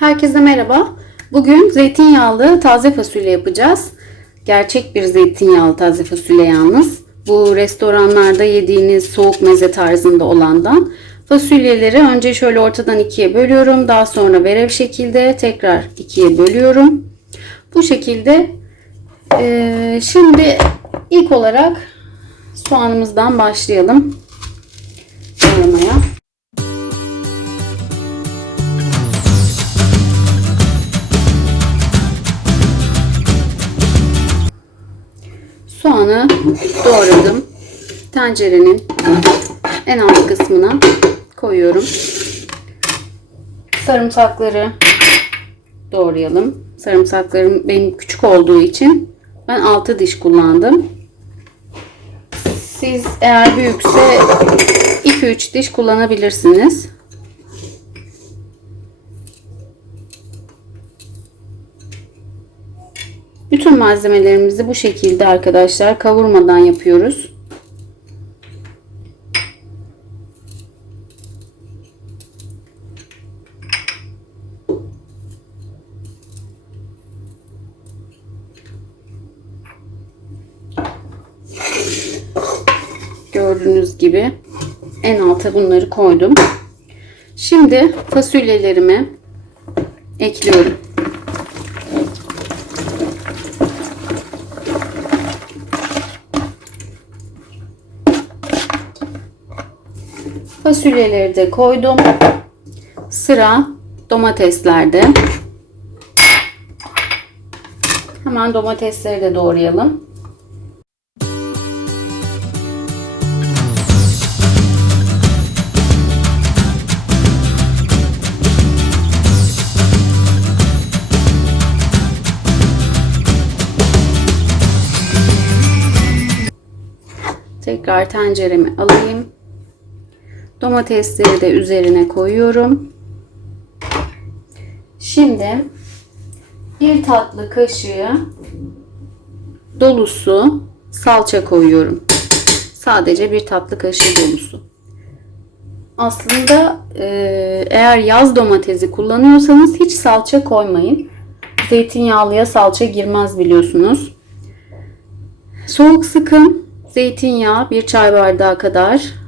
Herkese merhaba. Bugün zeytinyağlı taze fasulye yapacağız. Gerçek bir zeytinyağlı taze fasulye yalnız. Bu restoranlarda yediğiniz soğuk meze tarzında olandan. Fasulyeleri önce şöyle ortadan ikiye bölüyorum. Daha sonra verev şekilde tekrar ikiye bölüyorum. Bu şekilde eee, şimdi ilk olarak soğanımızdan başlayalım. Soğanı doğradım. Tencerenin en alt kısmına koyuyorum. Sarımsakları doğrayalım. Sarımsaklarım benim küçük olduğu için ben 6 diş kullandım. Siz eğer büyükse 2-3 diş kullanabilirsiniz. Bütün malzemelerimizi bu şekilde arkadaşlar kavurmadan yapıyoruz. Gördüğünüz gibi en alta bunları koydum. Şimdi fasulyelerimi ekliyorum. Fasulyeleri de koydum. Sıra domateslerde. Hemen domatesleri de doğrayalım. Tekrar tenceremi alayım. Domatesleri de üzerine koyuyorum. Şimdi bir tatlı kaşığı dolusu salça koyuyorum. Sadece bir tatlı kaşığı dolusu. Aslında e, eğer yaz domatesi kullanıyorsanız hiç salça koymayın. Zeytinyağlıya salça girmez biliyorsunuz. Soğuk sıkım zeytinyağı bir çay bardağı kadar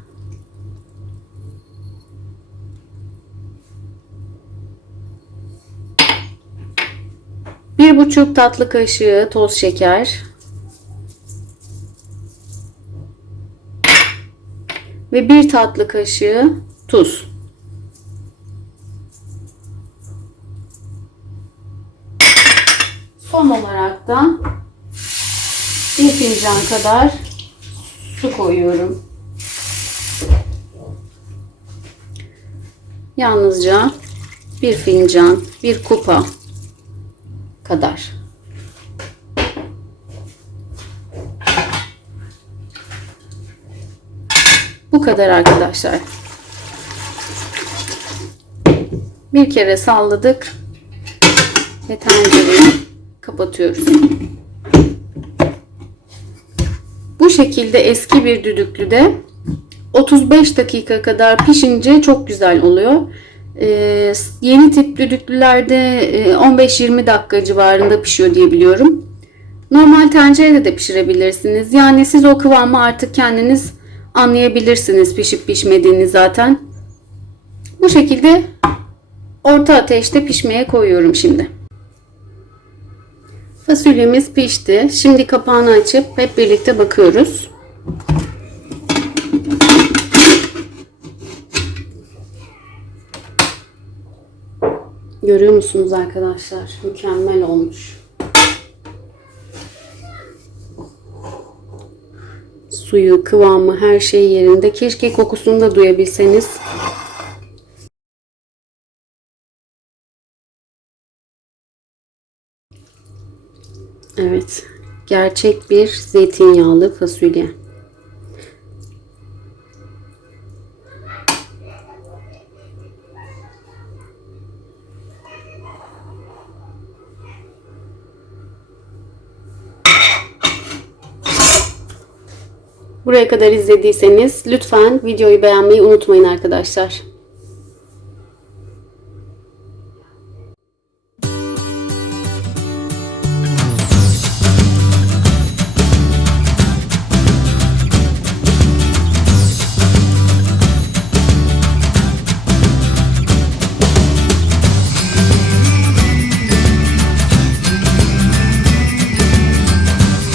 Bir buçuk tatlı kaşığı toz şeker. Ve bir tatlı kaşığı tuz. Son olarak da bir fincan kadar su koyuyorum. Yalnızca bir fincan, bir kupa kadar. Bu kadar arkadaşlar. Bir kere salladık ve tencereyi kapatıyoruz. Bu şekilde eski bir düdüklüde 35 dakika kadar pişince çok güzel oluyor. Ee, yeni tip düdüklülerde e, 15-20 dakika civarında pişiyor diye biliyorum. Normal tencerede de pişirebilirsiniz. Yani siz o kıvamı artık kendiniz anlayabilirsiniz pişip pişmediğini zaten. Bu şekilde orta ateşte pişmeye koyuyorum şimdi. Fasulyemiz pişti. Şimdi kapağını açıp hep birlikte bakıyoruz. Görüyor musunuz arkadaşlar? Mükemmel olmuş. Suyu, kıvamı, her şey yerinde. Keşke kokusunu da duyabilseniz. Evet. Gerçek bir zeytinyağlı fasulye. Buraya kadar izlediyseniz lütfen videoyu beğenmeyi unutmayın arkadaşlar.